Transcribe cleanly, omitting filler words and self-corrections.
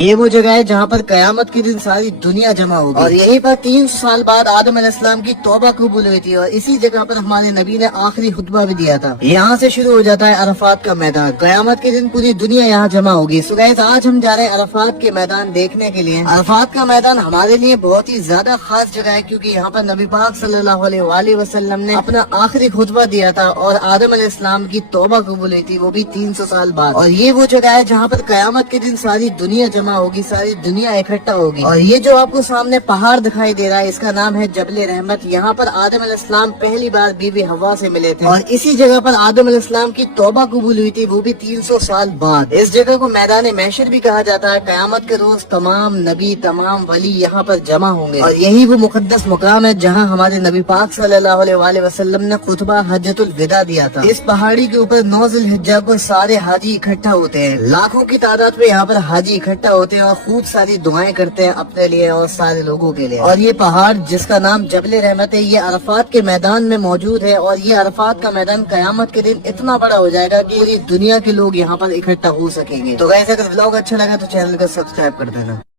یہ وہ جگہ ہے جہاں پر قیامت کے دن ساری دنیا جمع ہوگی، اور یہیں پر 300 سال بعد آدم علیہ السلام کی توبہ قبول ہوئی تھی، اور اسی جگہ پر ہمارے نبی نے آخری خطبہ بھی دیا تھا۔ یہاں سے شروع ہو جاتا ہے عرفات کا میدان۔ قیامت کے دن پوری دنیا یہاں جمع ہوگی۔ سو گائز آج ہم جا رہے ہیں عرفات کے میدان دیکھنے کے لیے۔ عرفات کا میدان ہمارے لیے بہت ہی زیادہ خاص جگہ ہے، کیونکہ یہاں پر نبی پاک صلی اللہ علیہ وآلہ وسلم نے اپنا آخری خطبہ دیا تھا، اور آدم علیہ السلام کی توبہ قبول ہوئی تھی، وہ بھی 300 سال بعد۔ اور یہ وہ جگہ ہے جہاں پر قیامت کے دن ساری دنیا جمع ہوگی، ساری دنیا اکٹھا ہوگی۔ اور یہ جو آپ کو سامنے پہاڑ دکھائی دے رہا ہے، اس کا نام ہے جبل رحمت۔ یہاں پر آدم علیہ السلام پہلی بار بی بی حوا سے ملے تھے، اور اسی جگہ پر آدم علیہ السلام کی توبہ قبول ہوئی تھی، وہ بھی 300 سال بعد۔ اس جگہ کو میدان محشر بھی کہا جاتا ہے۔ قیامت کے روز تمام نبی، تمام ولی یہاں پر جمع ہوں گے، اور یہی وہ مقدس مقام ہے جہاں ہمارے نبی پاک صلی اللہ علیہ وآلہ وسلم نے خطبہ حجۃ الوداع دیا تھا۔ اس پہاڑی کے اوپر 9 ذی الحجہ کو سارے حاجی اکٹھا ہوتے ہیں، لاکھوں کی تعداد میں یہاں پر حاجی اکٹھا ہوتے ہیں، اور خوب ساری دعائیں کرتے ہیں اپنے لیے اور سارے لوگوں کے لیے۔ اور یہ پہاڑ جس کا نام جبل رحمت ہے، یہ عرفات کے میدان میں موجود ہے، اور یہ عرفات کا میدان قیامت کے دن اتنا بڑا ہو جائے گا کہ پوری دنیا کے لوگ یہاں پر اکٹھا ہو سکیں گے۔ تو گائز اگر ولاگ اچھا لگا تو چینل کو سبسکرائب کر دینا۔